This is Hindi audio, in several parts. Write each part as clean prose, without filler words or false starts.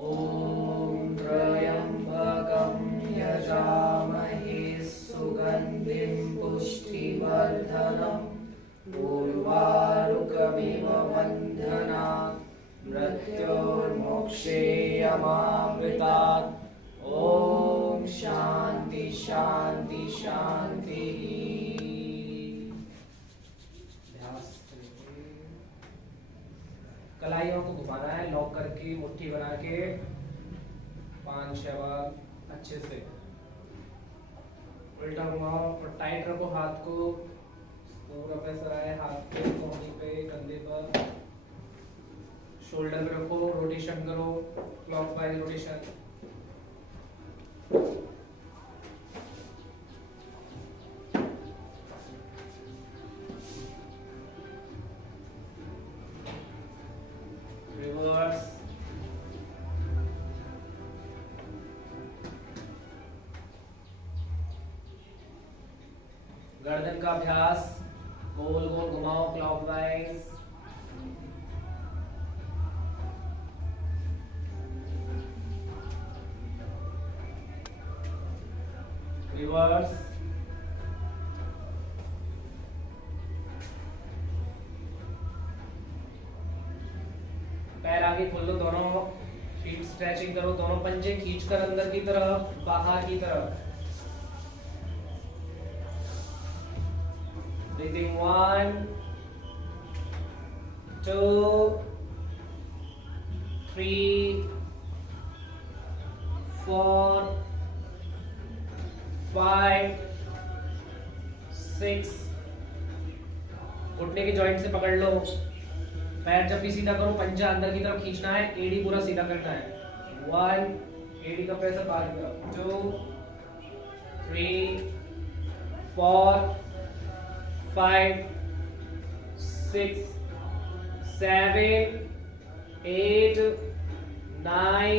ॐ त्र्यम्बकं यजामहे सुगन्धिं पुष्टिवर्धनम् उर्वारुकमिव बन्धनात् मृत्योर्मोक्षेयमामृतात्। ॐ शान्ति शान्ति शान्तिः। कलाइयों को घुमाना है, लॉक करके मुट्ठी बना के 5-6 बार अच्छे से उल्टा घुमाओ और टाइट रखो हाथ को। पूरा प्रेशर आए हाथ पे, कोहनी पे, कंधे पर, शोल्डर पे रखो। रोटेशन करो, क्लॉकवाइज रोटेशन। रिवर्स। गर्दन का अभ्यास, गोल गोल घुमाओ क्लॉकवाइज। रिवर्स। पैर आगे खोल लो, दोनों फीट स्ट्रेचिंग करो, दोनों पंजे खींचकर अंदर की तरफ, बाहर की तरफ। Breathing 1, 2, 3, 4, 5, 6। घुटने के जॉइंट से पकड़ लो। पैर जब भी सीधा करो, पंजा अंदर की तरफ खींचना है, एडी पूरा सीधा करना है। 1, एडी का प्रेशर बाहर की तरफ। 2, 3, 4, 5, 6, 7, 8, 9,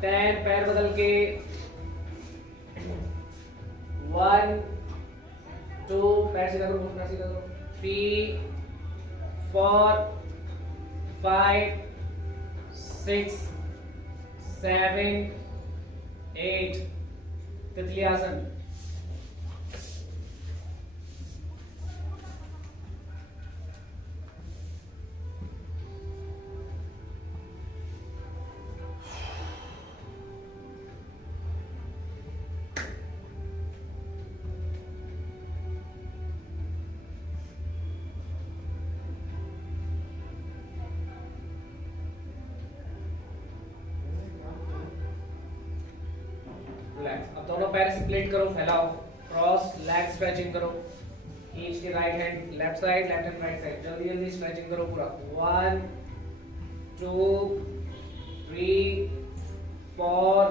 10। पैर बदल के 1, 2, पैर सीधा करो, घुटना सीधा करो। 3, 4, 5, 6, 7, 8। तितली आसन। अब दोनों पैर स्प्लिट करो, फैलाओ, क्रॉस लेग स्ट्रेचिंग करो। खींच के right hand left side, left hand right side. जल्दी जल्दी स्ट्रेचिंग करो पूरा। 1, 2, 3, 4,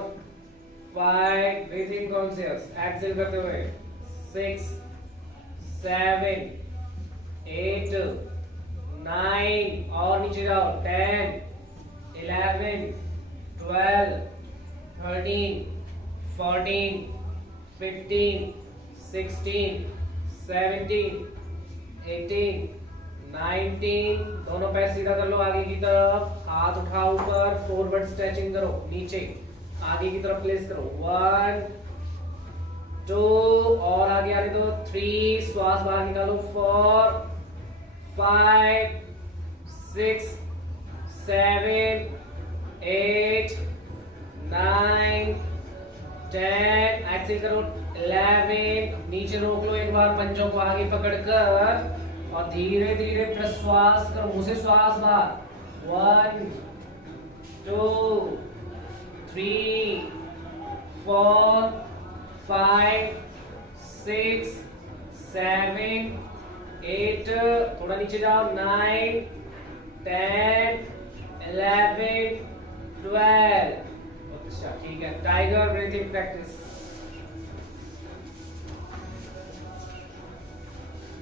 5। ब्रीथिंग कॉन्शियस, एक्सेल करते हुए। 6, 7, 8, 9 और नीचे जाओ। 10, 11, 12, 13, 14, 15, 16, 17, 18, 19। दोनों पैर सीधा कर लो आगे की तरफ। हाथ उठाओ ऊपर, फॉरवर्ड स्ट्रेचिंग करो। नीचे आगे की तरफ प्लेस करो। 1, 2 और आगे आने दो। 3, श्वास बाहर निकालो। 4, 5, 6, 7, 8, 9, 10। एक्सेल करो। 11। नीचे रोक लो एक बार, पंजों को आगे पकड़कर और धीरे धीरे प्रश्वास करो, मुंह से श्वास बाहर। 1, 2, 3, 4, 5, 6, 7, 8। थोड़ा नीचे जाओ। 9, 10, 11, 12। अच्छा ठीक है। Tiger breathing practice.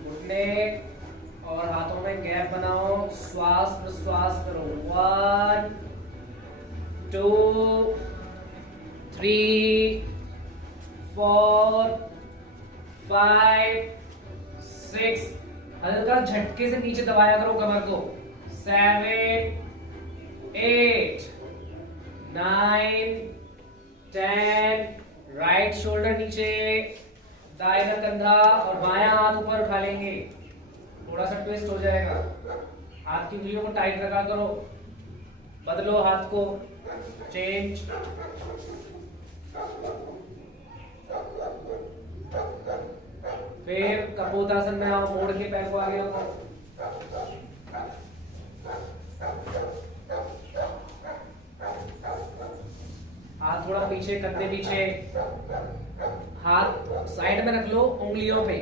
घुटने और हाथों में गैप बनाओ, श्वास प्रश्वास करो। 1, 2, 3, 4, 5, 6। हल्का झटके से नीचे दबाया करो कमर को। 7, 8, 9, 10, राइट शोल्डर नीचे, दाहिना कंधा और बायां हाथ ऊपर उठा लेंगे, थोड़ा सा ट्विस्ट हो जाएगा, हाथ की उंगलियों को टाइट रखा करो, बदलो हाथ को, चेंज, फिर कपोतासन में आओ, मोड़ के पैर को आगे रखो, हाथ थोड़ा पीछे, कंधे पीछे, हाथ साइड में रख लो, उंगलियों पे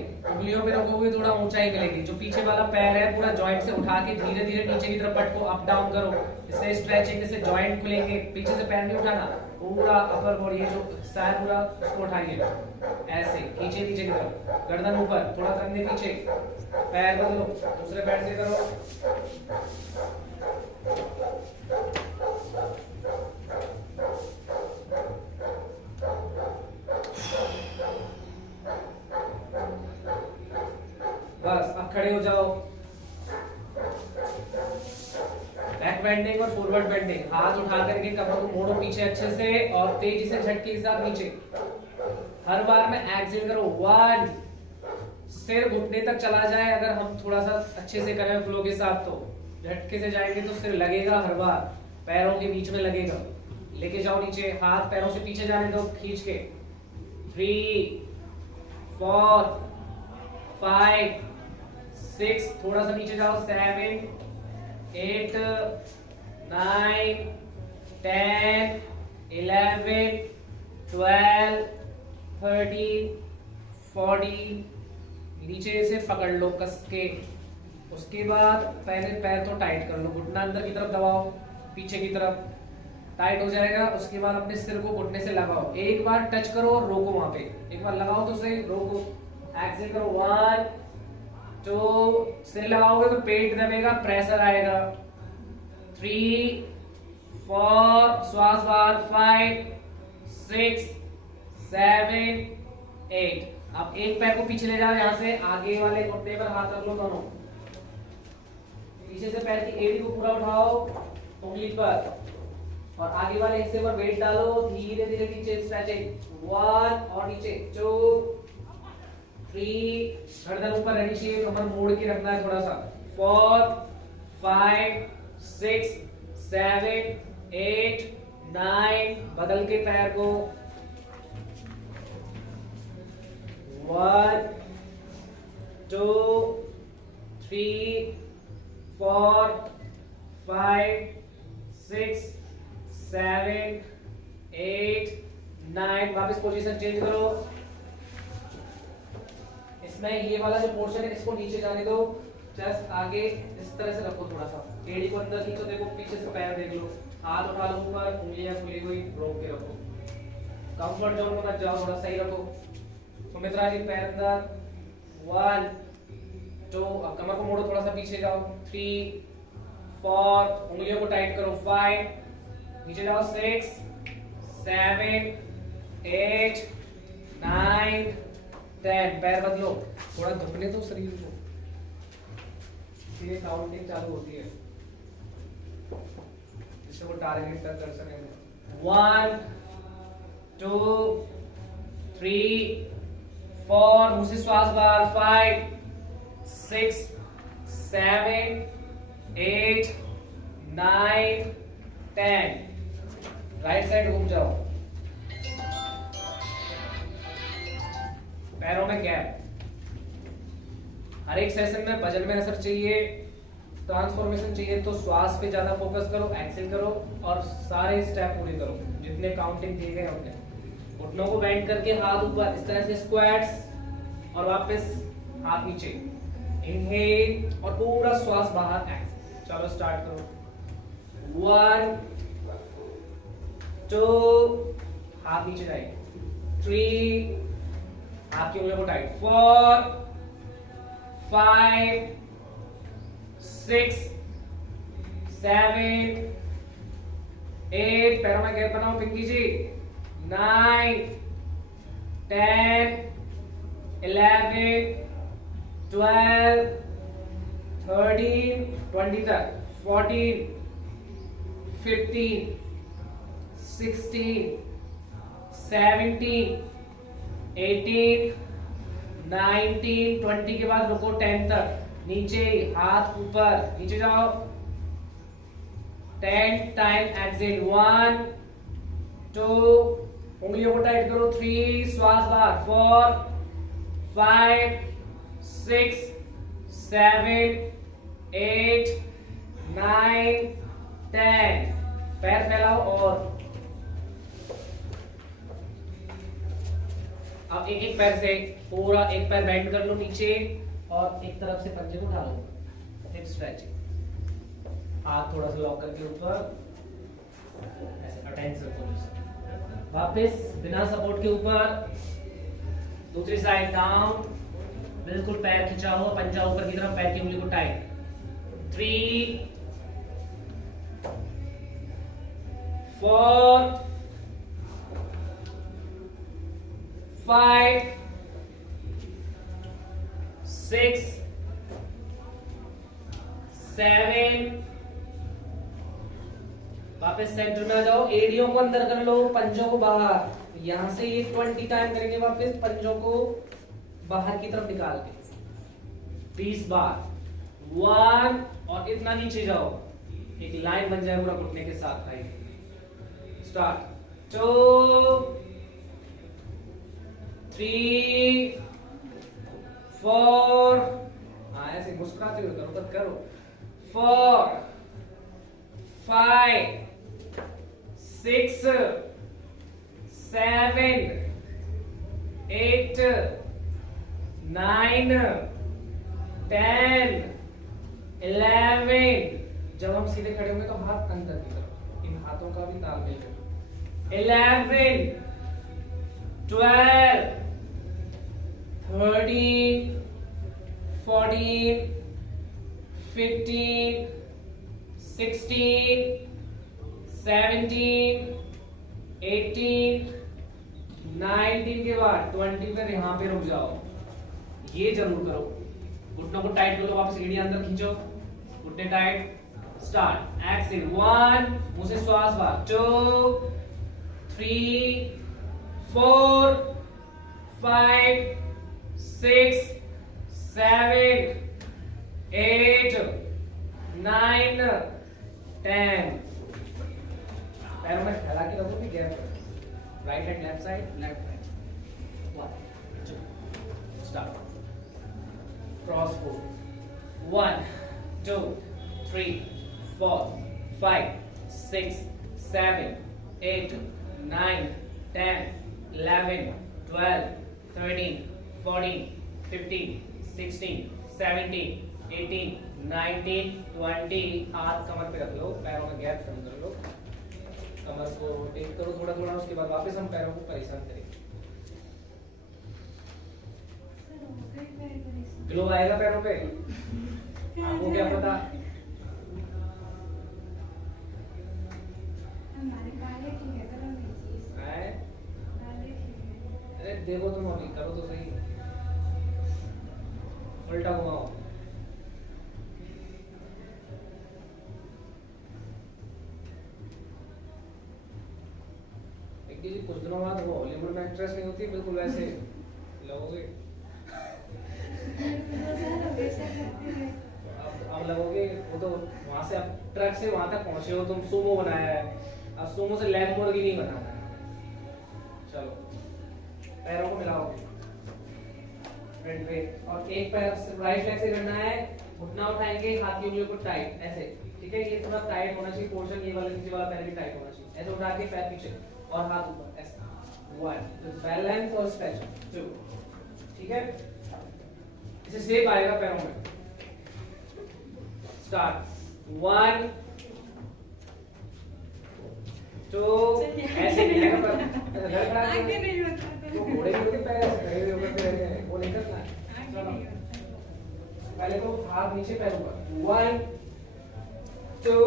रखोगे थोड़ा ऊंचाई मिलेगी। जो पीछे वाला पैर है पूरा जॉइंट से उठा के धीरे धीरे नीचे की तरफ पटको, अप डाउन करो, इससे स्ट्रेचिंग से जॉइंट खुलेंगे। पीछे से पैर नहीं उठाना, पूरा अपर बॉडी है जो सर पूरा उसको उठाइए, ऐसे खींचे नीचे की तरफ, गर्दन ऊपर, थोड़ा कंधे पीछे, पैर बदलो, दूसरे पैर से करो, बस। अब खड़े हो जाओ, बैक बेंडिंग और फॉरवर्ड बेंडिंग, हाथ उठा करके कमर को मोड़ो पीछे अच्छे से और तेजी से झटके के साथ नीचे। हर बार में एक्सेल करो, 1, सिर घुटने तक चला जाए। अगर हम थोड़ा सा अच्छे से करें फ्लो के साथ तो झटके से जाएंगे तो सिर लगेगा, हर बार पैरों के बीच में लगेगा। लेके जाओ नीचे, हाथ पैरों से पीछे जाने दो खींच के, 3, 4, 5, 6, थोड़ा सा नीचे जाओ, 7, 8, 9, 10, 11, 12, 13, 14, नीचे से पकड़ लो कस के। उसके बाद पहले पैर तो टाइट कर लो, घुटना अंदर की तरफ दबाओ, पीछे की तरफ टाइट हो जाएगा। उसके बाद अपने सिर को घुटने से लगाओ, एक बार टच करो और रोको, वहां पे एक बार लगाओ तो सही, रोको, एक्सेल करो, 1, 2, सिर लगाओगे तो पेट दबेगा, प्रेशर आएगा, 3, 4, श्वास बाहर, 5, 6, 7, 8। अब एक पैर को पीछे ले जाओ, यहां से आगे वाले घुटने पर हाथ रख लो दोनों, पीछे से पैर की एड़ी को पूरा उठाओ उंगली पर और आगे वाले हिस्से पर वेट डालो, धीरे धीरे नीचे स्ट्रेचिंग, 1 और नीचे, 2, 3, गर्दन ऊपर रहनी चाहिए, कमर मोड़ के रखना है थोड़ा सा, 4, 5, 6, 7, 8, 9, बदल के पैर को, 1, 2, 3, 4, 5, 6, 7, 8, 9, वापस पोजीशन चेंज करो। इसमें ये वाला जो पोर्शन है इसको नीचे जाने दो, चेस्ट आगे इस तरह से रखो, थोड़ा सा एड़ी को अंदर खींचो, देखो पीछे से पैर देख लो, हाथ उठा लो ऊपर, उंगलियां खुली हुई, रोक के रखो, कंफर्ट जोन में मत जाओ, थोड़ा सही रखो। सुमित्रा जी पैर अंदर, 1, 2, अब कमर को मोड़ो, थोड़ा सा पीछे जाओ, 3, 4, उंगलियों को टाइट करो, 5, नीचे जाओ, 6, 7, 8, 9, 10, पैर बदलो, थोड़ा धुपने दो शरीर को, फिर काउंटिंग चालू होती है, जिससे वो टारगेट तक कर सकें। 1, 2, 3, 4, मुंह से श्वास बाहर, 5, 6, 7, 8, 9, 10, राइट साइड घूम जाओ, पैरों में गैप। हर एक सेशन में वजन में असर चाहिए, ट्रांसफॉर्मेशन चाहिए तो श्वास पे ज्यादा फोकस करो, एक्सेल करो और सारे स्टेप पूरे करो जितने काउंटिंग दिए गए अपने। घुटनों को बेंड करके हाथ ऊपर इस तरह से स्क्वाट्स और वापस हाथ नीचे, इनहेल और पूरा श्वास बाहर, एक्सेल। चलो स्टार्ट करो, 1, 2, हाथ नीचे जाए, 3, हाथ की उंगलियों को टाइट, 4, 5, 6, 7, 8, पैरों में गैप बनाओ पिंकी जी, 9, 10, 11, 12, 13, 20 तक, 14, 15, 16, 17, 18, 19, 20 के बाद रुको 10 तक, नीचे हाथ ऊपर, नीचे जाओ, 10 टाइम एक्सेल, 1 2, उंगलियों को टाइट करो, 3, श्वास बाहर, 4 5 6 7 8 9 10, पैर फैलाओ और अब एक एक पैर से पूरा एक पैर बेंड कर लो नीचे और एक तरफ से पंजे को डालो, हिप स्ट्रेचिंग, हाथ थोड़ा सा लॉक करके ऊपर, ऐसे अटेंशन, वापस बिना सपोर्ट के ऊपर, दूसरी साइड डाउन, बिल्कुल पैर खिंचा हुआ, पंजा ऊपर की तरफ, पैर की उंगली को टाइट, 3 4 5 6 7, वापस सेंटर में आ जाओ, एड़ियों को अंदर कर लो, पंजों को बाहर, यहां से ये 20 टाइम करेंगे, वापस पंजों को बाहर की तरफ निकाल के 20 बार, 1 और इतना नीचे जाओ, एक लाइन बन जाए पूरा घुटने के साथ, भाई स्टार्ट, 2 3 4, ऐसे मुस्कुराते हुए करो, तब करो, 4 5 6 7 8 9 10 11, जब हम सीधे खड़े होंगे तो हाथ अंदर की तरफ, इन हाथों का भी तालमेल करो, 11 12 13 14 15 16 17 18 19 के बाद 20 पर यहाँ पे रुक जाओ, ये जरूर करो, घुटनों को टाइट कर लो, वापस एड़ियां अंदर खींचो, घुटने टाइट, स्टार्ट, एक्सेल, 1, मुंह से श्वास बाहर, 2 3 4 5 6 7 8 9 10, पैरों में फैला के रखो, gap, right hand left side, left right, 1 2 start, cross 1 2 3 4 5 6 7 8 9 10 11 12 13 14 15 16 17 18 19 20, हाथ कमर पे रख लो, पैरों में गैप कम कर लो, कमर को रोटेट करो थोड़ा थोड़ा, उसके बाद वापस हम पैरों को परेशान करेंगे, ग्लो आएगा पैरों पे, आपको क्या पता, अरे देखो तुम अभी करो तो सही, उल्टा घुमाओ, कुछ दिनों बाद वो लिम्बर में इंटरेस्ट नहीं होती, बिल्कुल वैसे लगोगे, अब लगोगे, वो तो वहां से अब ट्रक से वहां तक पहुंचे हो, तुम सूमो बनाया है, अब सूमो से लैम्ब मुर्गी नहीं बनाना है, चलो पैरों को मिलाओ फ्रंट पे, और एक पैर राइट लेग से करना है, घुटना उठाएंगे, हाथ की उंगलियों को टाइट, ऐसे, ठीक है, ये थोड़ा टाइट होना चाहिए पोर्शन, ये वाला नीचे वाला पैर भी टाइट होना चाहिए, ऐसे उठा के पैर पीछे और हाथ ऊपर, ऐसे, 1 बैलेंस और स्ट्रेच, 2, ठीक है, इसे शेप आएगा पैरों में, स्टार्ट, 1 2, ऐसे नहीं आएगा पर आगे नहीं होता, तो घोड़े के पैर ऐसे खड़े हुए ऊपर पे वो नहीं करना है, चलो पहले तो हाथ नीचे पैर ऊपर, 1 2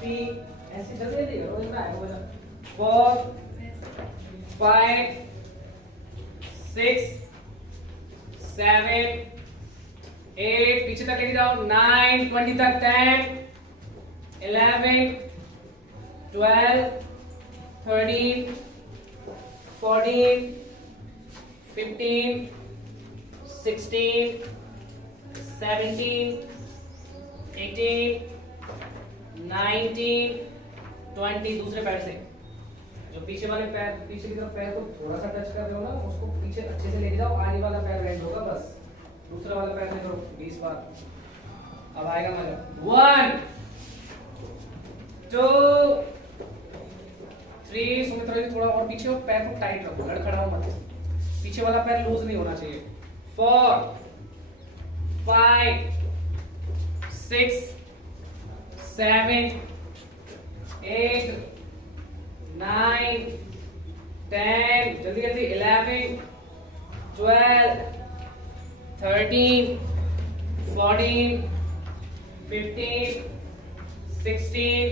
3, ऐसे जल्दी जल्दी करो, इतना है वो, 4 5 6 7 8, पीछे तक लेके जाओ, 9 20 तक, 10 11 12 13, 14, 15, 16, 17, 18, 19, 20। दूसरे पैर से जो पीछे वाले पैर, पीछे की तरफ पैर को थोड़ा सा टच कर रहे हो ना, उसको पीछे अच्छे से लेके जाओ। आगे वाला पैर बेंड होगा बस। दूसरा वाला पैर में करो 20 बार। अब आएगा मजा। 1 2 3। सुमित्रा जी थोड़ा और पीछे हो, पैर को टाइट रखो, लड़खड़ाओ मत। पीछे वाला पैर लूज नहीं होना चाहिए। 4 5 6 7 8 9 10। जल्दी जल्दी। 11 12 13 14 15 16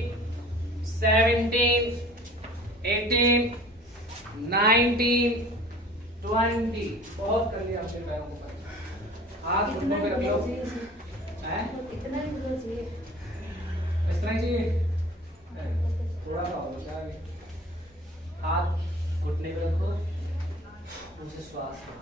17 18 19 20। बहुत कर लिया आपने पैरों को। हाथ घुटनों पे रख लो। हैं? कितना ग्लो चाहिए? इस तरह चाहिए? थोड़ा सा और बचा है। हाथ घुटने पे रखो, उसे श्वास लो।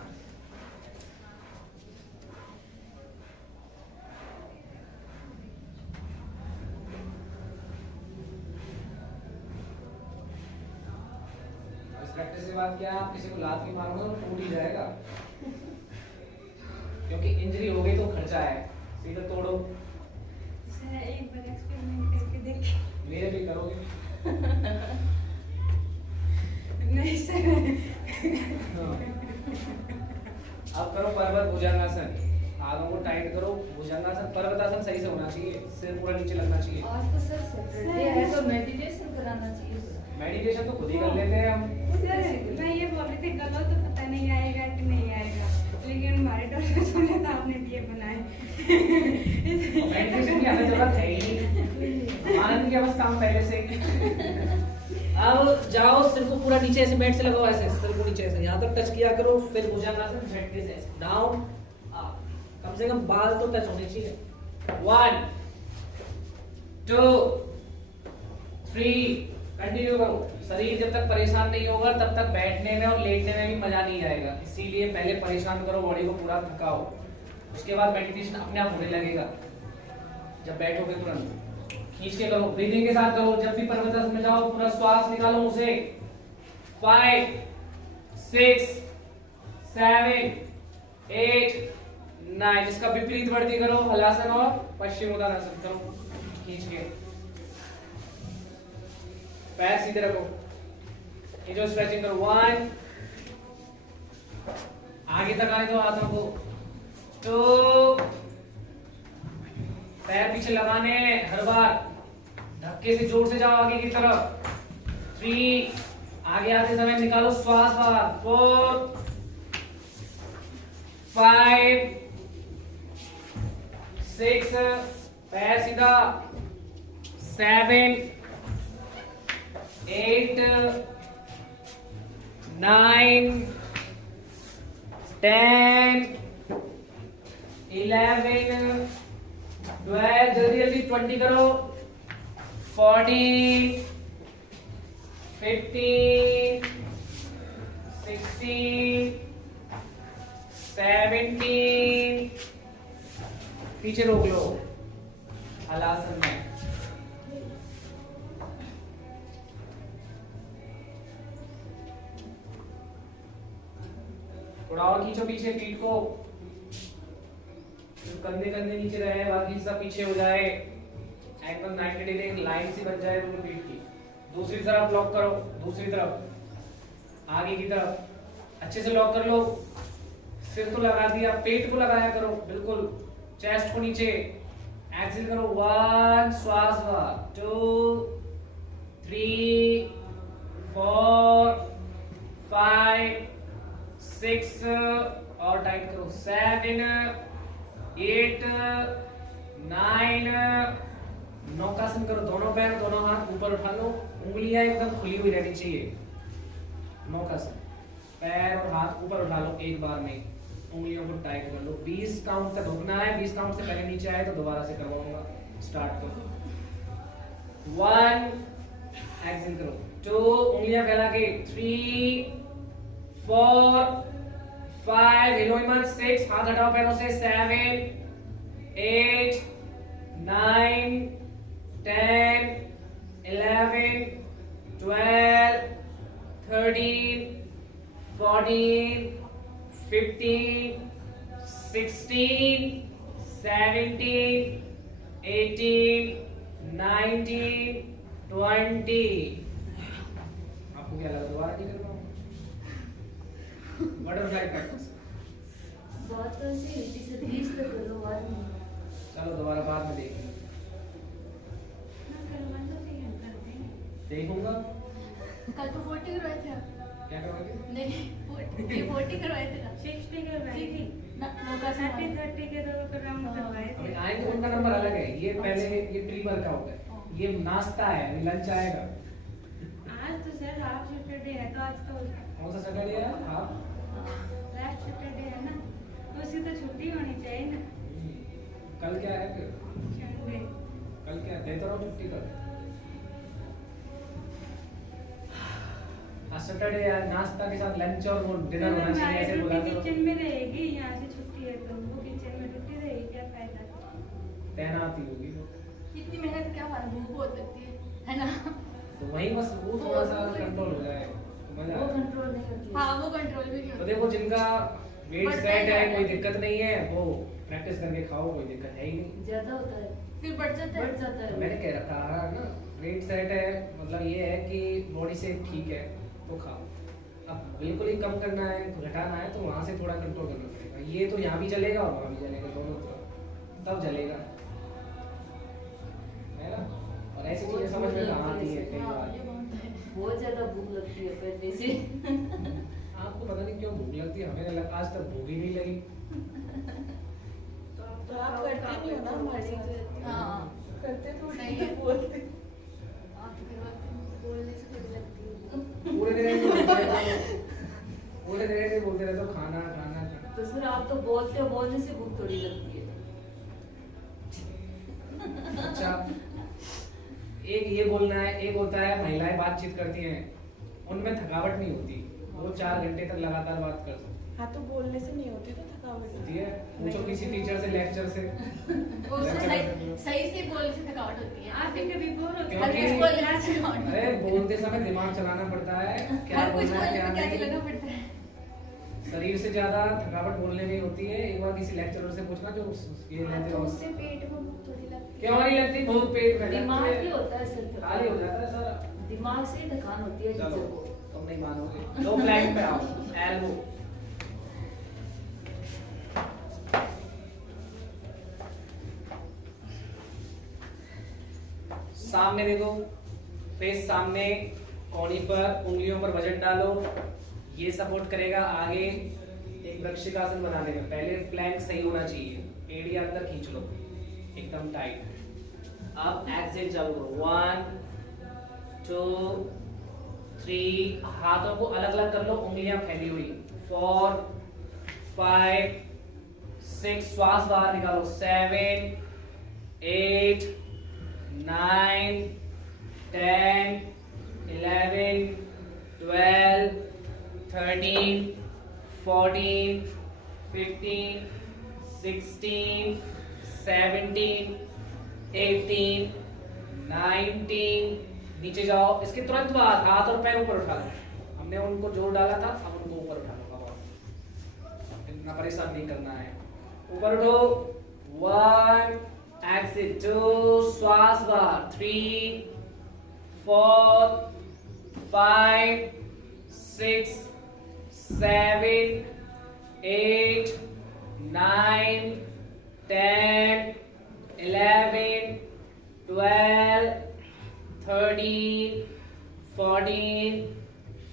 इस प्रैक्टिस के बाद क्या आप किसी को लात की मारोगे तो टूट ही जाएगा, क्योंकि इंजरी हो गई तो खर्चा है। सीधा तोड़ो। एक बार एक्सपेरिमेंट करके देखिए। मेरे भी करोगे? नहीं सर। अब करो पर्वत भुजंगासन। हाथों को टाइट करो। भुजंगासन, पर्वतासन सही से होना चाहिए, सिर पूरा नीचे लगना चाहिए। आज तो सर सैटरडे है तो मेडिटेशन कराना चाहिए। मेडिटेशन तो खुद ही कर लेते हैं हम। सर मैं ये बोल रही थी गलो तो पता नहीं आएगा कि नहीं आएगा, लेकिन हमारे डॉक्टर सुने तो आपने दिए बनाए। मेडिटेशन की हमें जरूरत है ही नहीं, आनंद के बस काम पहले से ही। अब जाओ, सिर को पूरा नीचे ऐसे मैट से लगाओ, ऐसे सिर को नीचे ऐसे यहाँ तक टच किया करो। फिर भुजंगासन, प्रैक्टिस ऐसे डाउन अप। कम से कम बाल तो टच होने चाहिए। 1 2 3। कंटिन्यू करो। शरीर जब तक परेशान नहीं होगा तब तक बैठने में और लेटने में भी मजा नहीं आएगा, इसीलिए पहले परेशान करो, बॉडी को पूरा थकाओ। उसके बाद मेडिटेशन अपने आप होने लगेगा। जब बैठोगे तुरंत खींच के करो, ब्रीदिंग के साथ करो। जब भी पर्वतासन में जाओ पूरा श्वास निकालो मुंह से। 5 6 7 8 9। इसका विपरीत वर्ती करो, हलासन और पश्चिमोत्तानासन करो खींच के। पैर सीधे रखो, ये जो स्ट्रेचिंग करो। 1 आगे तक आने दो हाथों को। 2 पैर पीछे लगाने हर बार, धक्के से जोर से जाओ आगे की तरफ। 3 आगे आते समय निकालो श्वास बाहर। 4 5 6 पैर सीधा। 7 8 9 10 11 12। जल्दी जल्दी 20 करो। 14 15 16 17। पीछे रोक लो हलासन में। थोड़ा और खींचो पीछे पीठ को, कंधे कंधे नीचे रहे, बाकी हिस्सा पीछे हो जाए। एंकल 90 डिग्री एक लाइन सी बन जाए दोनों पीठ की। दूसरी तरफ लॉक करो, दूसरी तरफ आगे की तरफ अच्छे से लॉक कर लो। सिर तो लगा दिया, पेट को लगाया करो बिल्कुल, चेस्ट को नीचे। एक्सेल करो। 1 श्वास बाहर। 2 3 4 5 6 और टाइट करो। 7 8 9। नौकासन करो, दोनों पैर दोनों हाथ ऊपर उठा लो, उंगलियां एकदम खुली हुई रहनी चाहिए। नौकासन, पैर और हाथ ऊपर उठा लो एक बार में, उंगलियों को टाइट कर लो। 20 काउंट तक रुकना है। 20 काउंट से पहले नीचे आए तो दोबारा से करवाऊंगा। स्टार्ट करो। 1 एक्सेल करो। 2 उंगलियां फैला के 3 4 5 हिलो मत 6 हाथ हटाओ पैरों से 7 8 9 10 11 12 13 14 15 16 17 18 19 20 आपको क्या लगा दोबारा नहीं कर पाऊंगा बटरफ्लाई प्रैक्टिस बहुत तो ऐसे 80 से 30 तक करो बाद में। चलो दोबारा बाद में देखेंगे ना करवा लो तो हम कर देंगे। देखूंगा कल तो 40 करवाए थे आप। क्या करोगे नहीं 40 करवाए थे ना। 60 करवाई थी ना लोका से 30 30 के तो राउंड करवाए अभी थे। आएंगे उनका नंबर अलग है ये पहले ये प्री वर्कआउट है ये नाश्ता है अभी लंच आएगा आज तो सर हाफ सैटरडे है तो आज तो कौन सा सैटरडे है हाँ लास्ट सैटरडे है ना तो उसी तो छुट्टी होनी चाहिए ना कल क्या है फिर संडे। कल क्या देता रहो छुट्टी कर आज सैटरडे है नाश्ता के साथ लंच और वो डिनर होना चाहिए ऐसे बोला करो किचन में रहेगी यहाँ से छुट्टी है तो वो किचन में छुट्टी रहेगी क्या फायदा। तैनाती होगी वो इतनी मेहनत क्या हमारी भूख बहुत लगती है ना। तो वही बस वो थोड़ा सा कंट्रोल हो जाए तो मजा वो आए। कंट्रोल नहीं होती। हाँ वो कंट्रोल भी नहीं तो होती। देखो जिनका वेट बढ़ता सेट है ही कोई जाता है। दिक्कत नहीं है वो प्रैक्टिस करके खाओ कोई दिक्कत है ही नहीं ज्यादा होता है फिर बढ़ जाता है। तो मैंने कह रखा है ना वेट सेट है मतलब ये है कि बॉडी से ठीक है तो खाओ अब बिल्कुल ही कम करना है घटाना है तो वहां से थोड़ा कंट्रोल करना पड़ेगा ये तो यहाँ भी चलेगा और वहां भी चलेगा दोनों तरफ तब चलेगा है ना और ऐसी चीजें समझ में कहाँ आती है कई हाँ, बार ये बात है। बहुत ज्यादा भूख लगती है पहले से। आपको पता नहीं क्यों भूख लगती है हमें आज तक भूख ही नहीं लगी तो आप करते नहीं हो ना हमारे साथ। हाँ करते तो सही है। बोलते आपकी बात बोलने से थोड़ी लगती है। पूरे दिन ऐसे बोलते रहते हो पूरे दिन ऐसे बोलते रहते हो खाना खाना खाना तो सर आप तो बोलते हो बोलने से भूख थोड़ी लगती है। अच्छा एक ये बोलना है एक होता है महिलाएं बातचीत करती हैं उनमें थकावट नहीं होती वो 4 घंटे तक लगातार बात कर सकती हाँ तो बोलने से नहीं होती तो थकावट होती है पूछो किसी टीचर से लेक्चर से वो सही से बोलने से थकावट होती है। आप भी कभी बोर होते क्योंकि- हर कुछ बोलने से थकावट होती है। अरे बोलते समय दिमाग चलाना पड़ता है क्या हर कुछ बोलना है बोलने क्या में क्या नहीं चलाना पड़ता है। शरीर से ज्यादा थकावट बोलने में होती है एक बार किसी लेक्चरर से पूछना जो ये लेते हो उससे पेट में भूख थोड़ी लगती है। क्यों नहीं लगती बहुत पेट में दिमाग लगती ही है होता है सर खाली हो जाता है सारा दिमाग से ही थकान होती है चलो टीचर को। तुम नहीं मानोगे लो प्लैंक पे आओ एल्बो सामने देखो फेस सामने कोहनी पर उंगलियों पर वजन डालो ये सपोर्ट करेगा आगे एक वृक्षिकासन बनाने में पहले प्लैंक सही होना चाहिए एड़िया अंदर खींच लो एकदम टाइट अब एक्सेल चालू करो 1 2 3 हाथों को अलग अलग कर लो उंगलियां फैली हुई 4 5 6 श्वास बाहर निकालो 7 8 9 10 11 12 13 14 15 16 17 18 19 नीचे जाओ इसके तुरंत बाद हाथ और पैर ऊपर उठा लो हमने उनको जोर डाला था अब उनको ऊपर उठा लो अब इतना परेशान नहीं करना है ऊपर उठो 1 exit 2 श्वास बाहर 3 4 5 6 7 8 9 10 11 12 13 14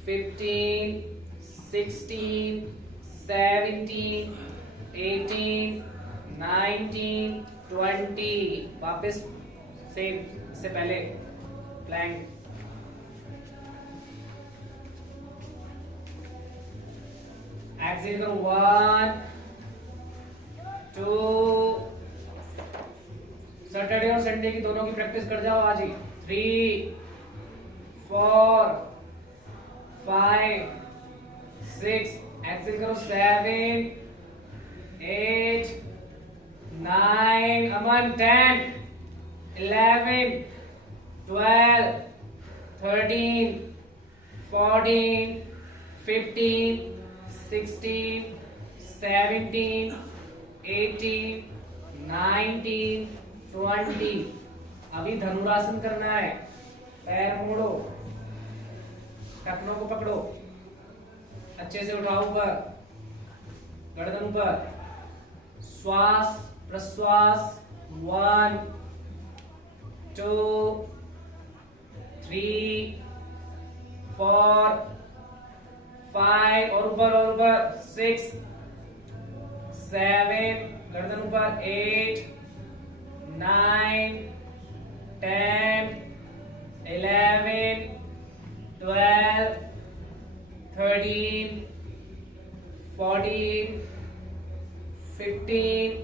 15 16 17 18 19 20 वापस से पहले प्लैंक एक्सेल करो 1 2 सैटरडे और संडे की दोनों की प्रैक्टिस कर जाओ आज ही 3 4 5 6 एक्सेल करो 7 8 9 अमन 10 11 12 13 14 15 16 17 18 19 20 अभी धनुरासन करना है। पैर मोड़ो, टखनों को पकड़ो, अच्छे से उठाओ ऊपर, गर्दन ऊपर, श्वास प्रश्वास 1 2 3 4 5 और ऊपर 6 7 गर्दन ऊपर 8 9 10 11 12 13 14 15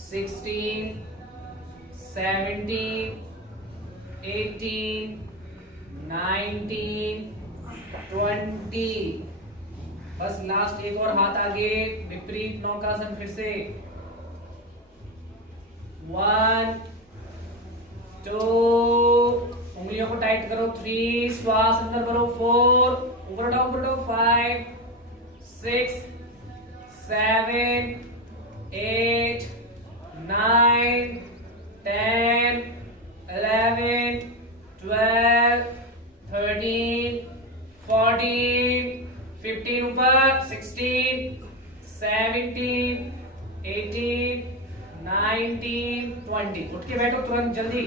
16 17 18 19 20 बस लास्ट एक और हाथ आगे, विपरीत नौकासन फिर से 1 2 उंगलियों को टाइट करो 3 श्वास अंदर भरो 4 ऊपर उठाओ 5 6 7 8 9 10 11 12 13 14 15 ऊपर 16 17 18 19 20 उठ के बैठो तुरंत जल्दी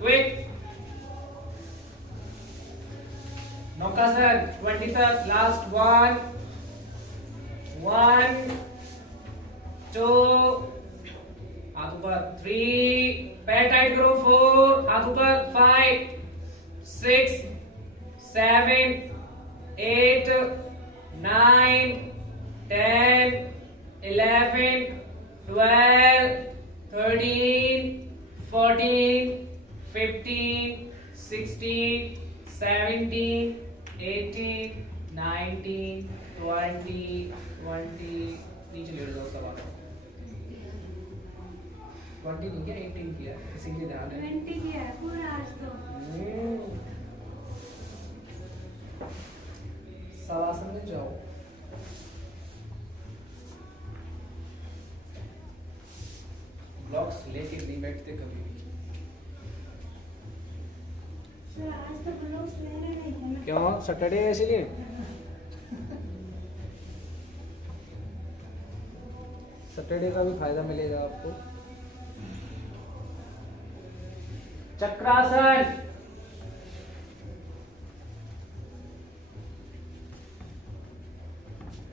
क्विक। नौकासन 20 तक लास्ट 1 2 हाथ ऊपर 3 पैर टाइट करो 4 हाथ ऊपर 5 6 7 8 9 10 11 12 13 14 15 16 17 18 19 20 नीचे लेट जाओ सब आ 20 नहीं किया 18 किया इसीलिए ध्यान है 20 किया है पूरा आज तो। शवासन में जाओ। ब्लॉक्स लेके नहीं बैठते कभी भी। सर आज तो ब्लॉग्स ले रहे नहीं हैं। क्यों सैटरडे है इसलिए? सैटरडे का भी फायदा मिलेगा आपको। चक्रासन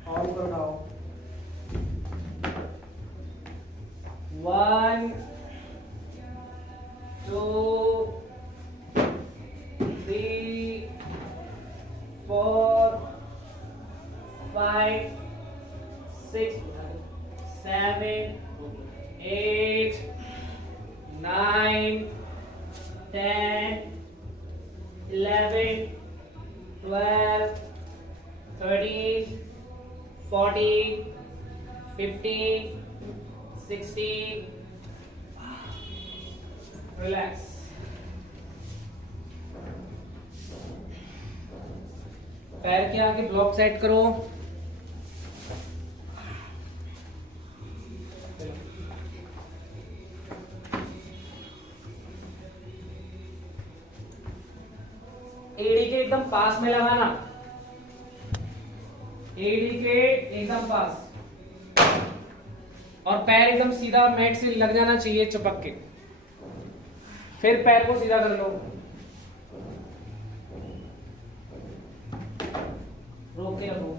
और ऊपर उठाओ 1 2 3 4 5 6 7 8 9 10 11 12 13 14 15 16 रिलैक्स। पैर के आगे ब्लॉक सेट करो। एड़ी के एकदम पास में लगाना, एड़ी के एकदम पास, और पैर एकदम सीधा मैट से लग जाना चाहिए चिपक के। फिर पैर को सीधा कर लो, रोक के रखो।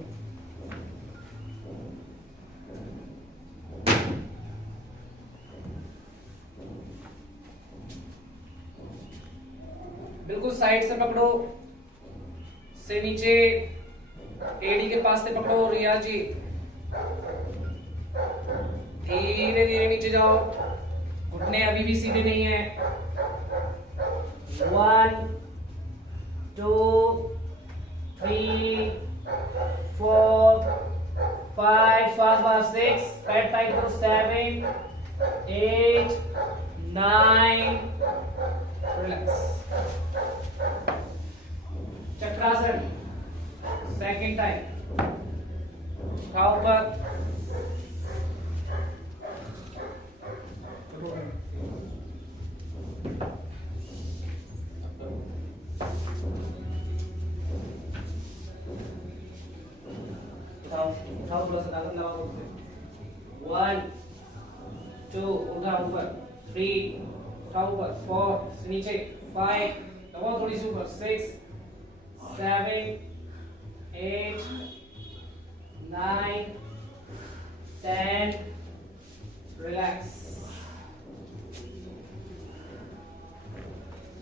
बिल्कुल साइड से पकड़ो, से नीचे एड़ी के पास से पकड़ो। रिया जी धीरे धीरे नीचे जाओ, घुटने अभी भी सीधे नहीं है। 1 2, 3, 4, 5, fast, 6, पैर टाइट करो, 7, 8, 9, रिलैक्स। चक्रासन, सेकेंड टाइम, उठाओ ऊपर, उठाओ थोड़ा सा ताकत लगाओ। 1, 2, उठाओ ऊपर, 3, उठाओ ऊपर, 4 नीचे, 5 लगाओ थोड़ी सी ऊपर, 6, 7, 8, 9, 10, रिलैक्स।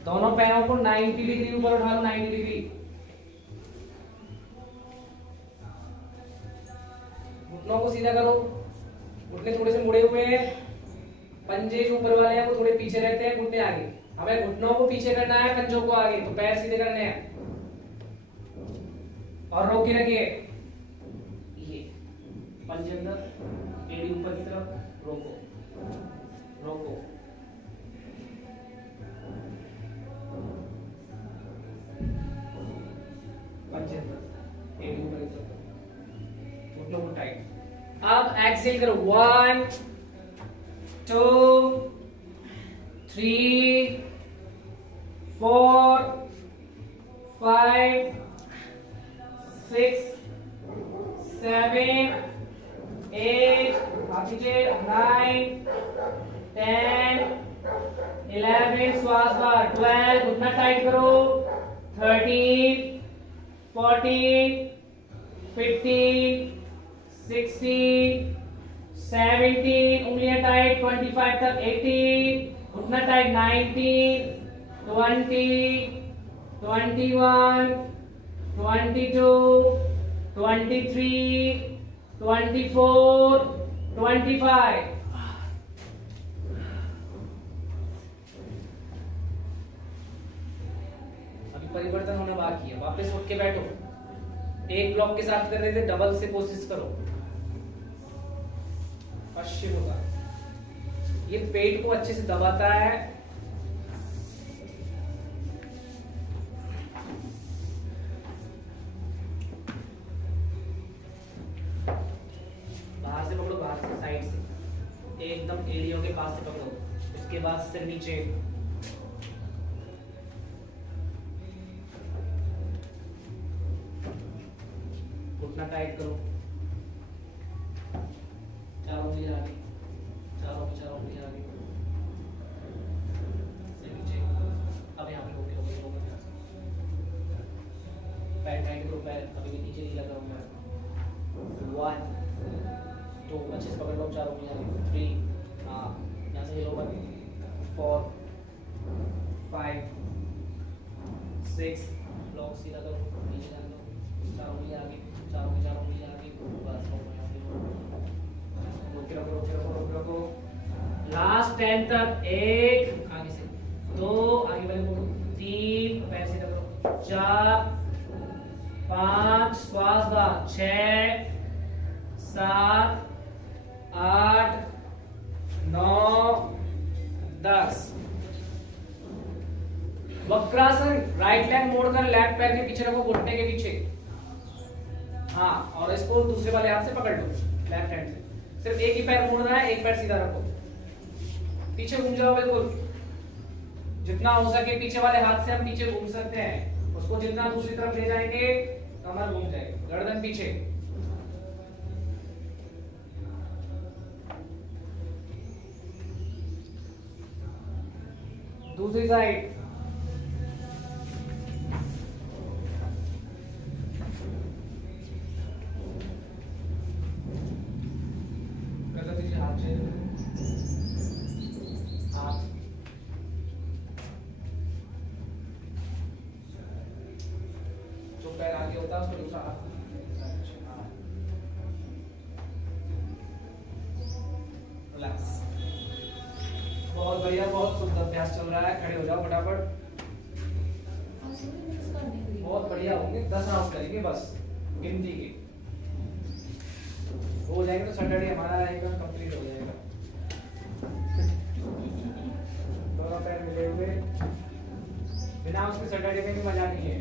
दोनों पैरों को 90 डिग्री ऊपर उठा लो, 90 डिग्री। घुटनों को सीधा करो, घुटने थोड़े से मुड़े हुए हैं, पंजे जो ऊपर वाले हैं वो थोड़े पीछे रहते हैं, घुटने आगे। हमें घुटनों को पीछे करना है, पंजों को आगे, तो पैर सीधे करने हैं और रोक के रखिए। ये पंजे अंदर, एड़ी ऊपर की तरफ, रोको रोको। पंजे अंदर, एड़ी ऊपर की तरफ, घुटनों को टाइट। अब एक्सेल करो, 1, 2, 3, 4, 5, 6, 7, 8, 9, 10, 11, श्वास बार, 12, घुटना टाइट करो, 13, 14, 15, 16, 17, उंगलियां टाइट, 25 तक, 18, घुटना टाइट, 19, 20, 21, 22, 23, 24, 25। अभी परिवर्तन होना बाकी है, वापस उठ के बैठो। एक ब्लॉक के साथ कर रहे थे, डबल से कोशिश करो, पश्चिम होगा। ये पेट को अच्छे से दबाता है। बाहर से पकड़ो, बाहर से, साइड से, एकदम एड़ियों के पास से पकड़ो, उसके बाद सिर नीचे, घुटना टाइट करो, चारों उंगलियां आगे, चारों उंगलियां आगे, सिर नीचे। अब यहाँ पे रोके, पैर टाइट करो, पैर अभी भी नीचे नहीं लगा हुआ है। 1, 2, अच्छे से पकड़ लो, चारों उंगलियां आगे, 3, हाँ यहाँ से हिलो, 4, 5, 6, ब्लॉक सीधा करो, नीचे जाने दो, चारों उंगलियां आगे, चारों उंगलियां आगे, बस रखो। लास्ट 10 तक, 1 आगे से, 2 आगे वाले को, 3 पैर सीधा करो, 4, 5 श्वास बार, 6, 7, 8, 9, 10। वक्रासन, राइट लेग मोड़कर लेफ्ट पैर के पीछे रखो, घुटने के पीछे, हाँ, और इसको दूसरे वाले हाथ से पकड़ लो, लेफ्ट हैंड से। सिर्फ एक ही पैर मोड़ना है, एक पैर सीधा रखो, पीछे घूम जाओ बिल्कुल, जितना हो सके पीछे वाले हाथ से हम पीछे घूम सकते हैं, उसको जितना दूसरी तरफ ले जाएंगे कमर घूम जाएगी, गर्दन पीछे। दूसरी साइड, जो पैर आगे होता है उसको दूसरा हाथ, रिलैक्स। बहुत बढ़िया, बहुत सुंदर अभ्यास चल रहा है। खड़े हो जाओ फटाफट। बहुत बढ़िया होंगे, 10 राउंड करेंगे बस गिनती के। हो जाएगा तो सैटरडे हमारा एकदम कंप्लीट हो जाएगा। दोनों पैर मिले हुए, बिना उसके सैटरडे में भी मजा नहीं है।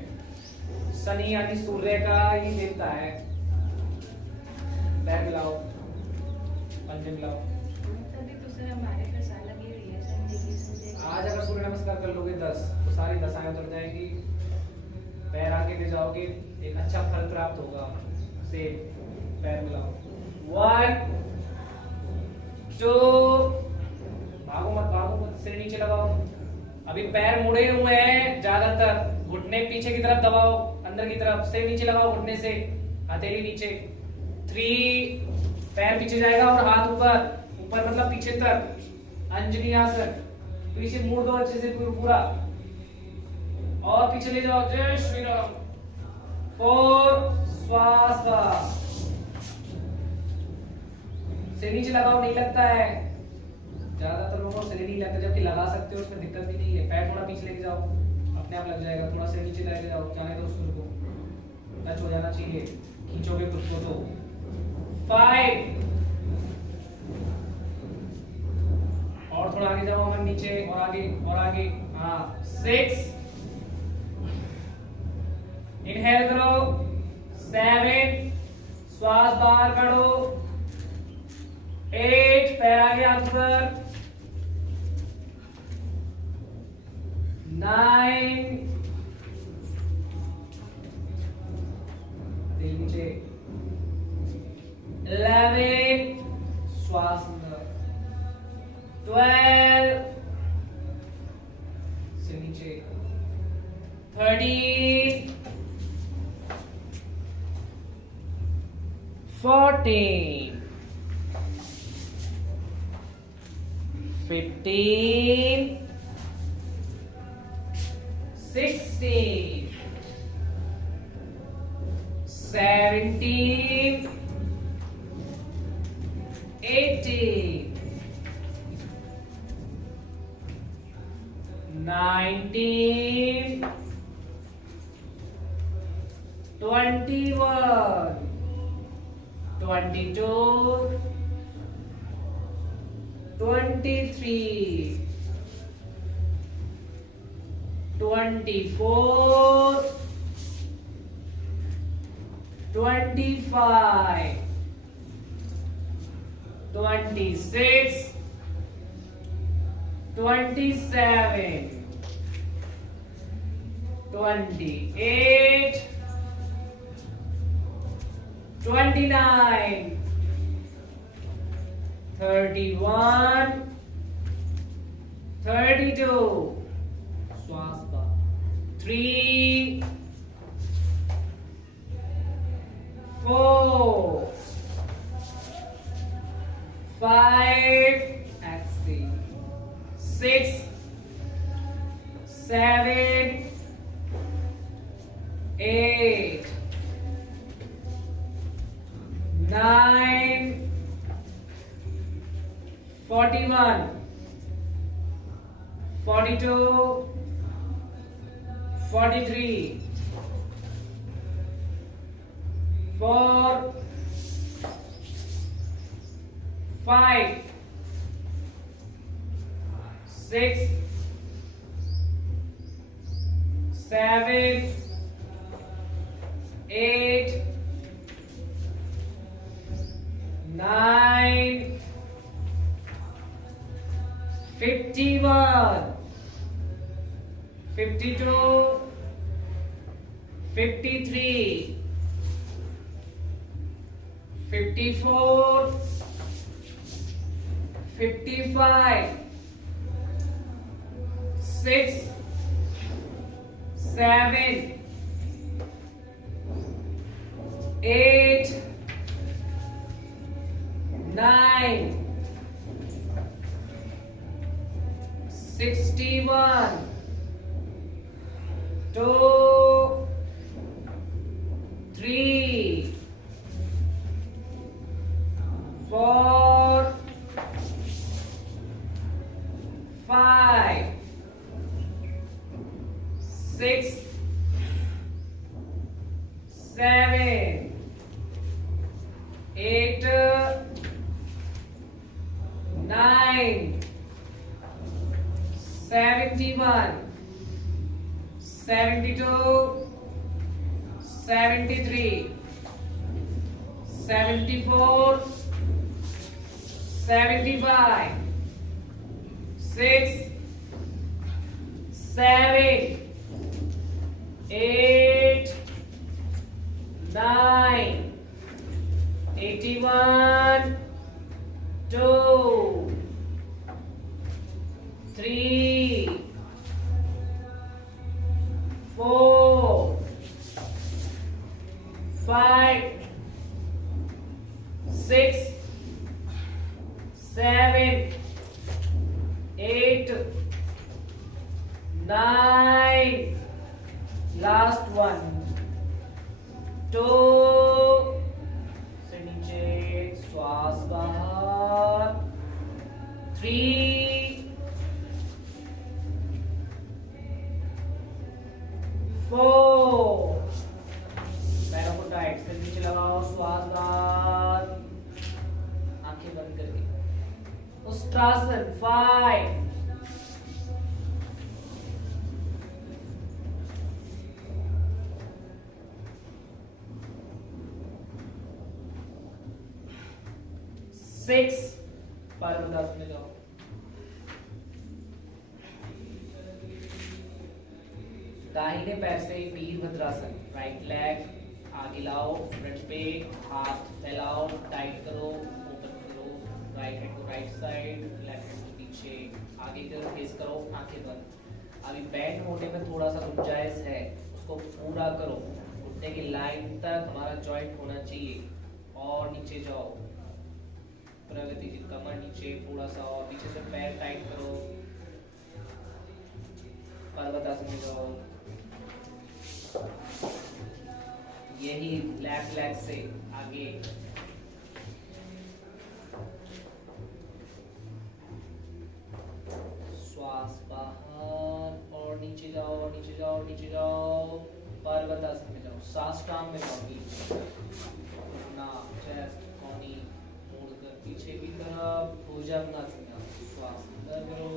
शनि यानी सूर्य का ही देवता है। पैर मिलाओ, पंजे मिलाओ। तभी तो सर हमारे पास अलग ही हुई है संडे की। आज अगर सूर्य नमस्कार कर लोगे 10 तो सारी दशाएं उतर जाएंगी, पैर आगे ले जाओगे, एक अच्छा फल प्राप्त होगा। से पैर मिलाओ, 1 2, भागो मत, सिर नीचे लगाओ। अभी पैर मुड़े हुए हैं ज्यादातर, घुटने पीछे की तरफ दबाओ, अंदर की तरफ, सिर नीचे लगाओ, घुटने से हथेली नीचे। 3, पैर पीछे जाएगा और हाथ ऊपर मतलब पीछे तक, अंजनी आसन। पीछे मुड़ दो अच्छे से पूरा, और पीछे ले जाओ, जय श्री राम। 4, श्वास का, सिर नीचे लगाओ, नहीं लगता है, ज्यादातर लोगों को सिर नहीं लगता, जबकि लगा सकते हो, उसमें दिक्कत भी नहीं है। पैर थोड़ा पीछे लेके जाओ, अपने आप लग जाएगा। थोड़ा सिर नीचे लेके जाओ, जाने दो सूर्य को, टच हो जाना चाहिए, खींचोगे खुद को तो। 5, और थोड़ा आगे जाओ, हम नीचे और आगे, हाँ। 6, इनहेल करो, 7, श्वास बाहर काढ़ो, 8, पैर आगे हाथ ऊपर, 9, दिल नीचे, 11, श्वास अंदर, 12, से नीचे, 13, 14, 15, 16, 17, 18, 19, 21, 22, 23, 24, 25, 26, 27, 28, 29, 31, 32, श्वास का, 3, 4, 5, exhale, 6, 7, 8, 9, 41, 42, 43, 4, 5, 6, 7, 8, 9, 51, 52, 53, 54, 55, 6, 7, 8, 9, 61, 2, 3, 4, 5, 6, 7 8 9 71 72 73 74 75 6 7 8 9 81 2 3 4 5 6 7 8 9 last one 2 से नीचे श्वास बाहर 3 4 पैरों को टाइट से नीचे लगाओ श्वास बाहर आंखें बंद करके उष्ट्रासन 5 6 पार्वतासन में जाओ दाहिने पैर से वीरभद्रासन राइट लेग आगे लाओ फ्रंट पे हाथ फैलाओ टाइट करो ओपन करो राइट हैंड को राइट साइड लेफ्ट हैंड को पीछे आगे करो फेस करो आंखें बंद अभी बैंड होने में थोड़ा सा गुंजाइश है उसको पूरा करो घुटने की लाइन तक हमारा जॉइंट होना चाहिए और नीचे जाओ प्रगति जी कमर नीचे थोड़ा सा और पीछे से पैर टाइट करो पर्वतासन में जाओ यही लेफ्ट लेग से आगे श्वास बाहर और नीचे जाओ नीचे जाओ नीचे जाओ पर्वतासन में जाओ साष्टांग में जाओ ना चेस्ट कोनी पीछे की तरफ भुजंगासन में श्वास अंदर करो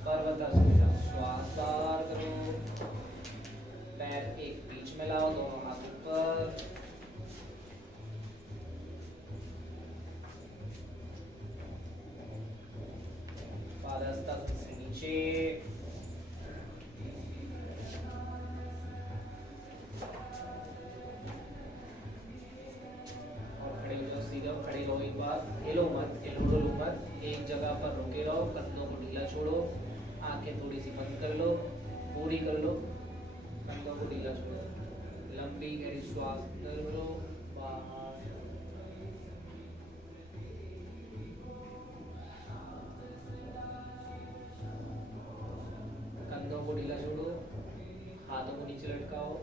पर्वतासन में जाओ श्वास बाहर करो पैर एक बीच में लाओ दोनों हाथ ऊपर पादहस्तासन से नीचे खड़े रहो एक बार हिलो मत हिलो मत एक जगह पर रुके रहो कंधों को ढीला छोड़ो आंखें थोड़ी सी बंद कर लो पूरी कर लो कंधों को ढीला छोड़ो लंबी गहरी श्वास अंदर भरो बाहर कंधों को ढीला छोड़ो हाथों को नीचे लटकाओ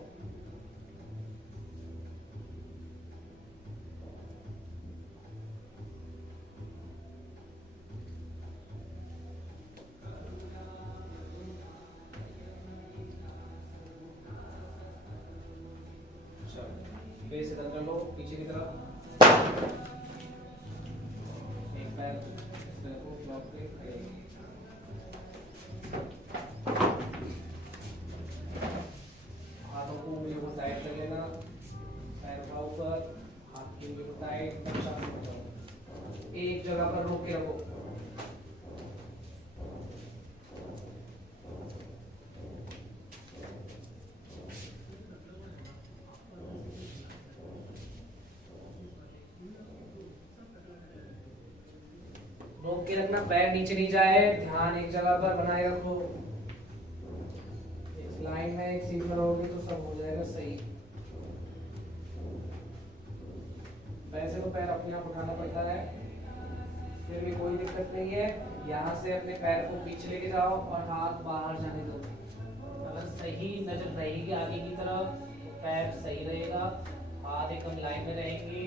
फेस इधर कर लो पीछे की तरफ एक पैर रखो ब्लॉक पे हाथों को उंगलियों को टाइट कर लेना पैर का ऊपर हाथ की उंगलियों को टाइट शांत हो जाओ एक जगह पर रोक के रखो रोक के रखना पैर नीचे नहीं जाए ध्यान एक जगह पर बनाए रखो इस लाइन में एक सीट में रहोगे तो सब हो जाएगा सही पैसे को पैर अपने आप उठाना पड़ता है फिर भी कोई दिक्कत नहीं है यहाँ से अपने पैर को पीछे लेके जाओ और हाथ बाहर जाने दो अगर सही नजर रहेगी आगे की तरफ तो पैर सही रहेगा हाथ एकदम लाइन में रहेंगे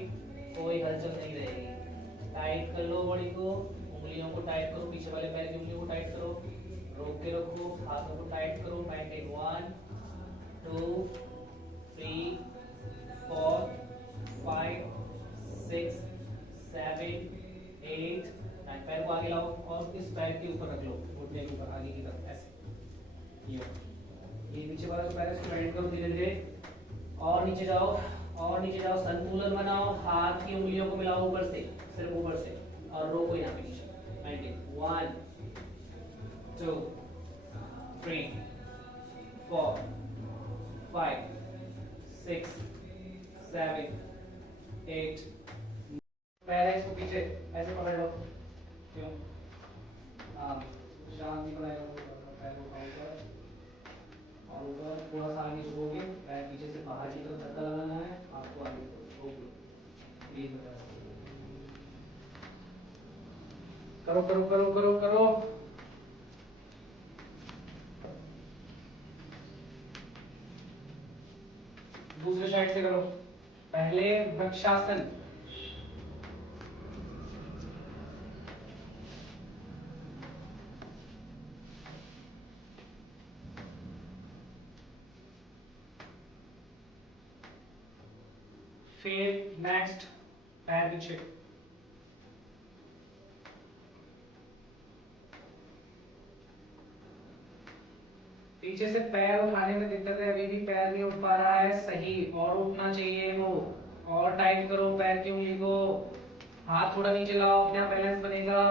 कोई हलचल नहीं रहेगी टाइट कर लो बॉडी को उंगलियों को टाइट करो पीछे वाले पैर की उंगलियों को टाइट करो रोक के रखो हाथों को टाइट करो फाइन टेक 1 2 3 4 धीरे और नीचे जाओ और नीचे जाओ, संतुलन बनाओ, हाथ की उंगलियों को मिलाओ ऊपर से, सिर्फ ऊपर से, और रोको यहाँ पे नीचे। 1 2 3 4 5 6 7 8। पैर इसको पीछे ऐसे पकड़ लो, क्यों? हाँ, शांति बनाए रखो, पैर को ऊपर और ऊपर, थोड़ा सा आगे झुकोगे, पैर पीछे से बाहर की तरफ धक्का लगाना है, आपको आगे ओके, प्लीज करो करो करो करो करो। दूसरे साइड से करो, पहले वृक्षासन, फिर नेक्स्ट पैर पीछे, पीछे से पैर उठाने में दिक्कत है, अभी भी पैर नहीं उठ पा रहा है सही, और उठना चाहिए वो, और टाइट करो पैर की उंगली को, हाथ थोड़ा नीचे लाओ, अपना बैलेंस बनेगा।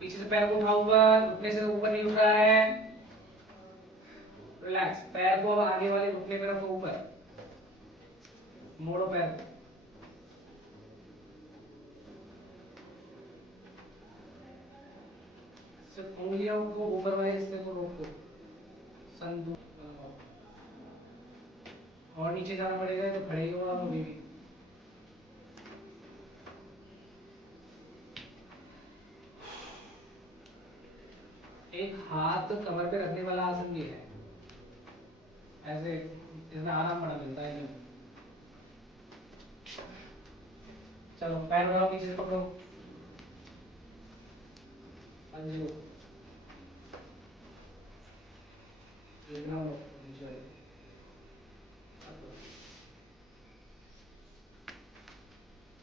पीछे से पैर को उठाओ ऊपर, घुटने से ऊपर नहीं उठ रहा है, रिलैक्स, पैर को आगे वाले घुटने पे रखो ऊपर, मोड़ो पैर, सिर्फ उंगलियों को ऊपर वाले हिस्से को रोको, संतुलन, और नीचे जाना पड़ेगा तो खड़े ही हो आप अभी भी। एक हाथ कमर पे रखने वाला आसन भी है, ऐसे इसमें आराम बड़ा मिलता है नहीं। चलो पैर बढ़ाओ, पीछे से पकड़ो, पंजे को देखना हो नीचे वाले,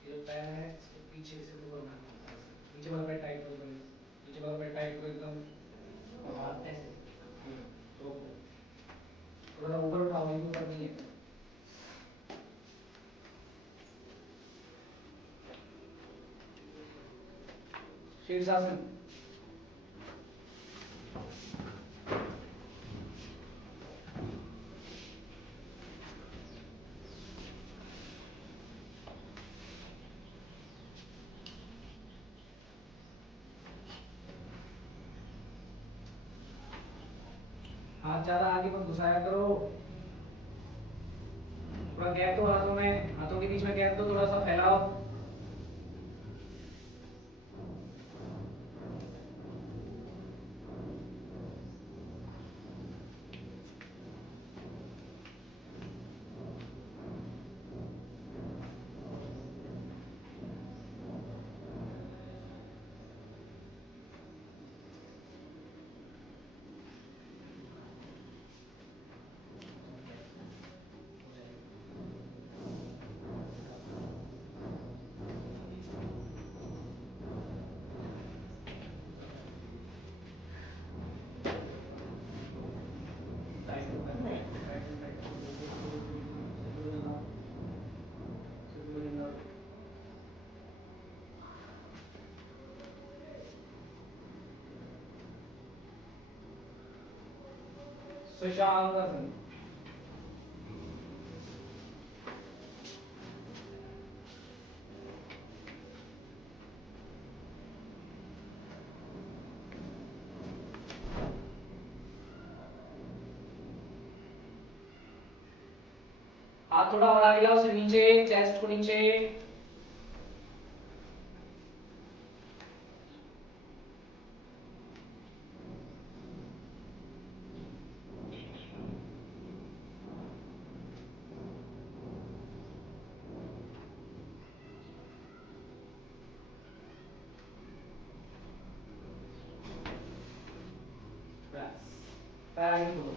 ये पैर है इसको पीछे से ऊपर करना है, नीचे वाला पैर टाइट करो, नीचे वाला पैर टाइट करो एकदम, और हाथ ऐसे रोको, थोड़ा ऊपर उठाओ, ये ऊपर नहीं है। शीर्षासन, हाथ ज्यादा आगे मत घुसाया करो, थोड़ा गैप दो हाथों में, हाथों के बीच में गैप दो, थोड़ा सा फैलाओ, सुशांतासन, हाथ थोड़ा और आगे लाओ, सिर नीचे, चेस्ट को नीचे, बस पैर आगे खोलो,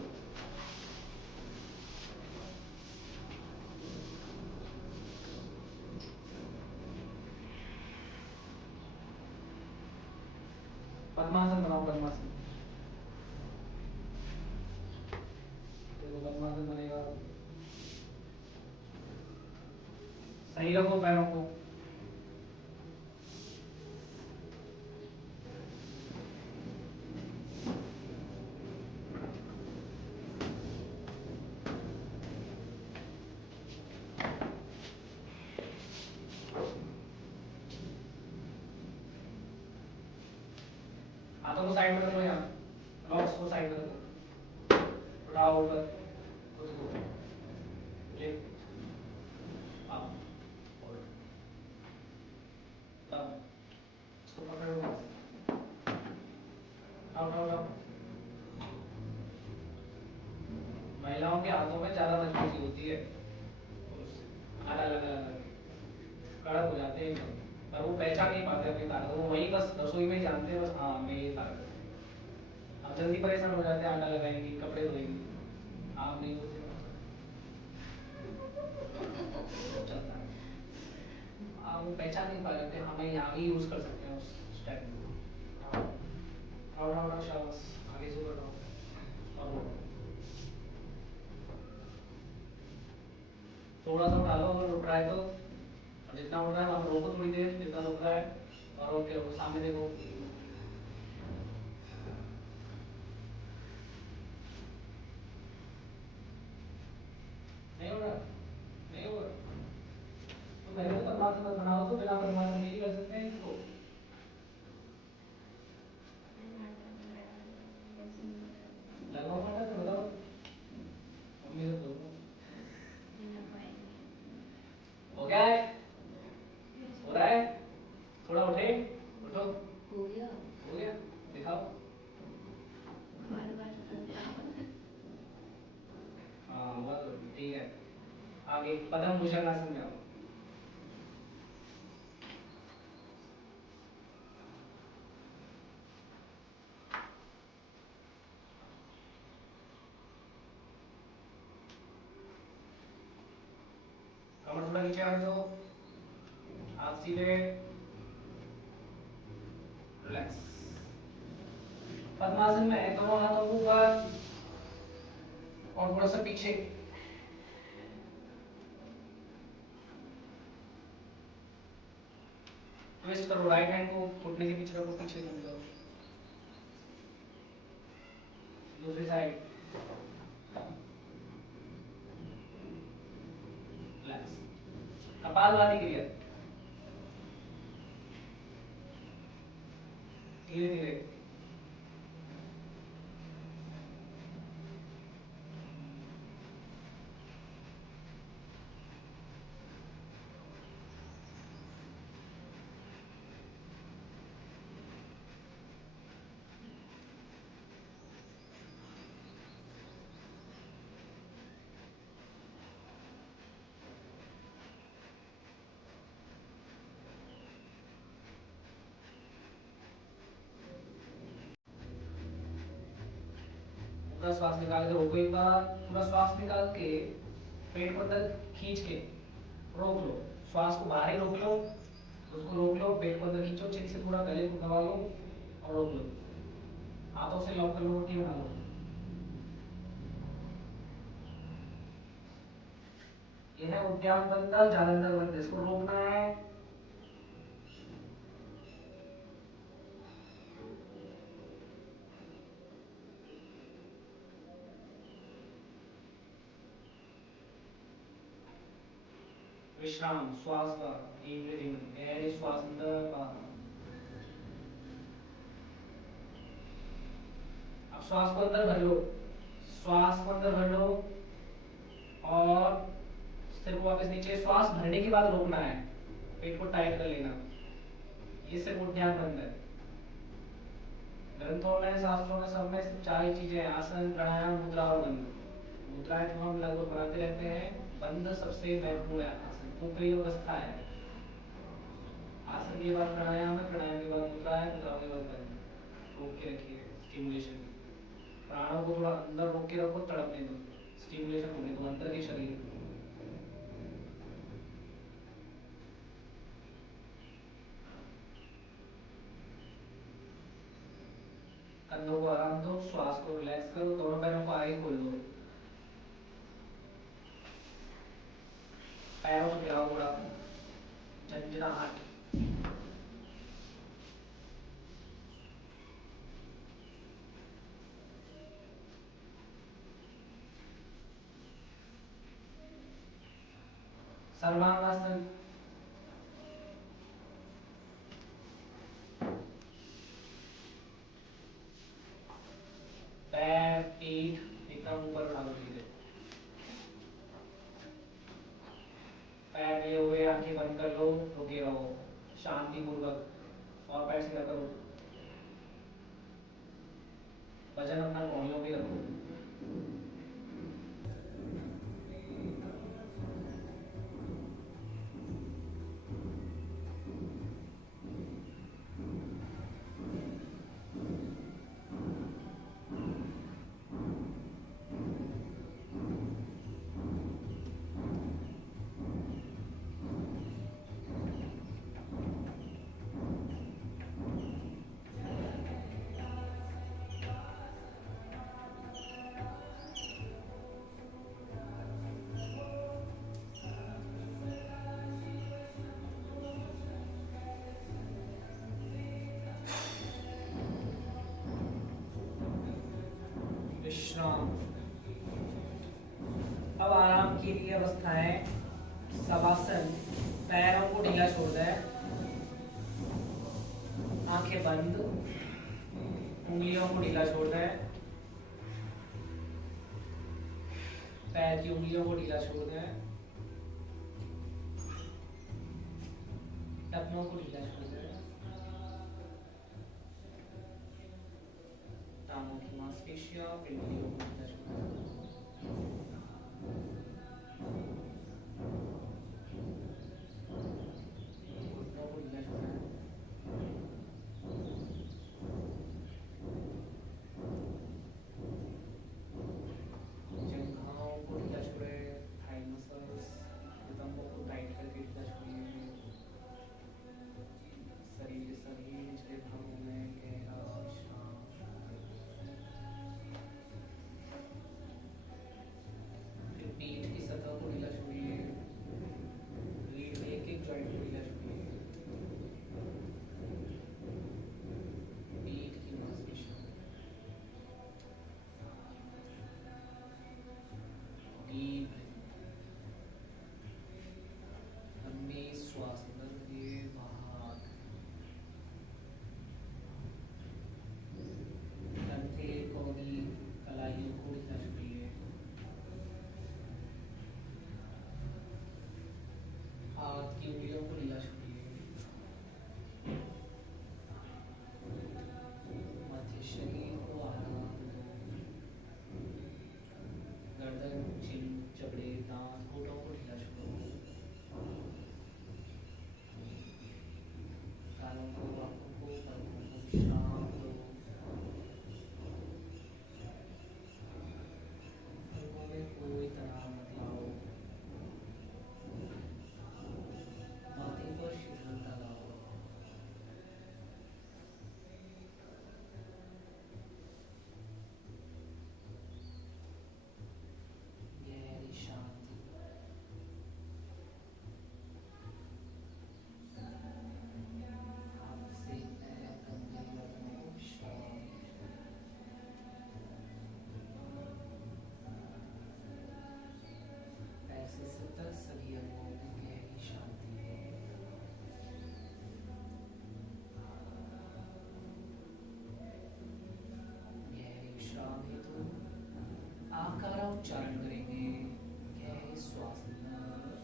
पद्मासन बनाओ, पद्मासन, देखो पद्मासन सही रखो पैरों को। हाथों को साइड में रखो, यहाँ लॉक्स को साइड में रखो, उठाओ ऊपर, खुद को लिफ्ट अप होल्ड, तब इसको पकड़ो, उठाओ उठाओ उठाओ। महिलाओं के हाथों में ज्यादा मजबूती होती है, अलग अलग कड़क हो जाते हैं एकदम, पर वो पहचान नहीं पाते अपनी ताकत, वो वही बस रसोई में जानते हैं बस, हाँ मैं ये ताकत है। अब जल्दी परेशान हो जाते हैं, आटा लगाएंगे, कपड़े धोएंगे, आप नहीं होते चलता है। आप वो पहचान नहीं पा रहे थे, हमें यहाँ भी यूज कर सकते हैं उस स्टेप को। उठाओ शाबाश, आगे से उठाओ और उठाओ। थोड़ा सा उठा लो, अगर उठ रहा है तो, और जितना उठ रहा है वहाँ रोको थोड़ी देर, जितना रुक रहा है और रोक के रखो, सामने देखो। नहीं हो रहा, नहीं हो रहा, तो पहले तो पद्मासन बनाओ, तो बिना पद्मासन के ही कर सकते हैं इसको। लगाओ फटाफट, बताओ मम्मी से बोलो। हो गया है, हो रहा है, थोड़ा उठे, उठो, हो गया, दिखाओ। हाँ बस ठीक है, आगे पद्म भूषण आसन में आओ। कमर थोड़ा नीचे आ दो, हाथ सीधे, रिलैक्स। पद्मासन में दोनों हाथों को ऊपर और थोड़ा सा पीछे, ट्विस्ट करो, राइट हैंड को घुटने के पीछे रखो, पीछे घूम जाओ, दूसरी साइड, रिलैक्स। कपालभाति क्रिया, धीरे धीरे। पूरा श्वास निकाल के रोको, एक बार पूरा श्वास निकाल के पेट को अंदर खींच के रोक लो, श्वास को बाहर ही रोक लो, उसको रोक लो, पेट को अंदर खींचो, चिन से थोड़ा गले को दबा लो और रोक लो, हाथों से लॉक कर लो, मुट्ठी बना लो। यह है उद्यान बंदर, जालंधर बंदर, इसको रोकना है। विश्राम, श्वास का डीप ब्रीथिंग, गहरी श्वास अंदर बाहर। अब श्वास को अंदर भर लो, श्वास को अंदर भर लो और सिर को वापस नीचे। श्वास भरने के बाद रोकना है, पेट को टाइट कर लेना। ये सिर्फ उद्यान बंद है। ग्रंथों में, शास्त्रों में, सब में चार ही चीजें हैं, आसन, प्राणायाम, मुद्रा और बंद। मुद्राएं तो हम लगभग बनाते रहते हैं, बंद सबसे महत्वपूर्ण है। आसन ऊपरी अवस्था है, आसन के बाद प्राणायाम है, प्राणायाम के बाद मुद्रा है, मुद्रा के बाद बंद। रोक के रखिए, स्टिमुलेशन। प्राणों को थोड़ा अंदर रोक के रखो, तड़पने दो, स्टिमुलेशन होने दो अंदर के शरीर। कंधों को आराम दो, श्वास को रिलैक्स करो, दोनों पैरों को आगे खोल दो, पैरों को गिराओ थोड़ा, झंझनाहट। सर्वांगासन। पैर पीठ एकदम ऊपर उठा लो धीरे। पैर लिए हुए आंखें बंद कर लो, रुके रहो शांति पूर्वक और पैर सीधा करो। वजन अपना कोहनियों पे रखो। विश्राम। अब आराम की लिए अवस्था है शवासन। पैरों को ढीला छोड़ दे, आंखें बंद, उंगलियों को ढीला छोड़ दे, पैर की उंगलियों को ढीला छोड़ दे, टखनों को ढीला छोड़ दे, टांगों की मांसपेशियां, पिंडलियों को ढीला छोड़ दे। घुटनों को ढीला छोड़ दे। जंघाओं को ढीला छोड़े, थाई मसल्स, नितंबों को टाइट करके ढीला छोड़िए। शरीर के सभी निचले भागों में गहरा विश्राम। फिर पीठ की सतह को ढीला छोड़िए, रीढ़ में एक एक जॉइंट को ढीला छोड़िए। पीठ की मांसपेशियों, डीप लंबी श्वास अंदर करिए, बाहर। कंधे, कौनी, कलाइयों को ढीला छोड़िए। हाथ की उंगलियों को ढीला छोड़िए। मध्य शरीर को आराम दो। गर्दन, चिन, जबड़े, दांत, होठों को ढीला छोड़ो। गालों को, आंखों को, पलकों को विश्राम दो। पलकों में कोई तनाव मत लाओ। माथे पर शीतलता लाओ। गहरी शांति। हाथ से पैर, कंधे, गर्दन को विश्राम। पैर से सिर तक सभी अंगों में गहरी शांति है। गहरी विश्राम हेतु आकारा उच्चारण करेंगे। गहरी श्वास अंदर,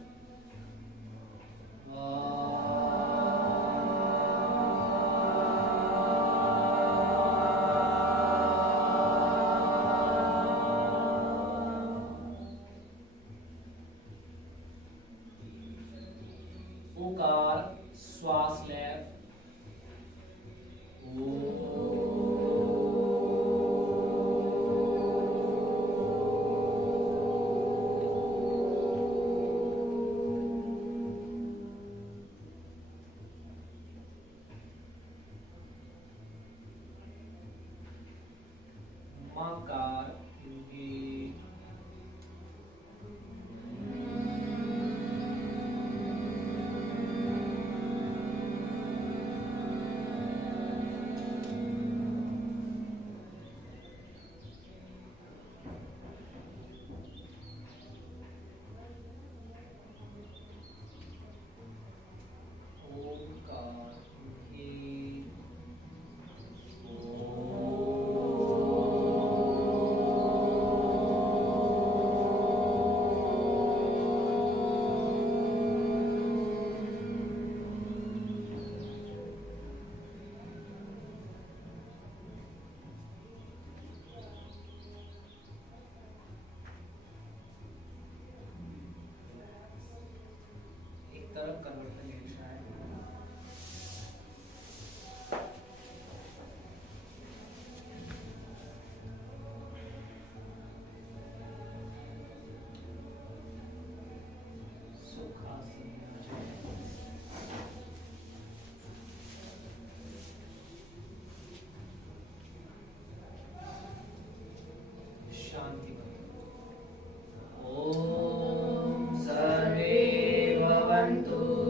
ओकार श्वास ले। मकार तरफ कन्वर्ट करने की ट्राई। सुखासन में आ जाए। शांति ओम सर्वे भवन्तु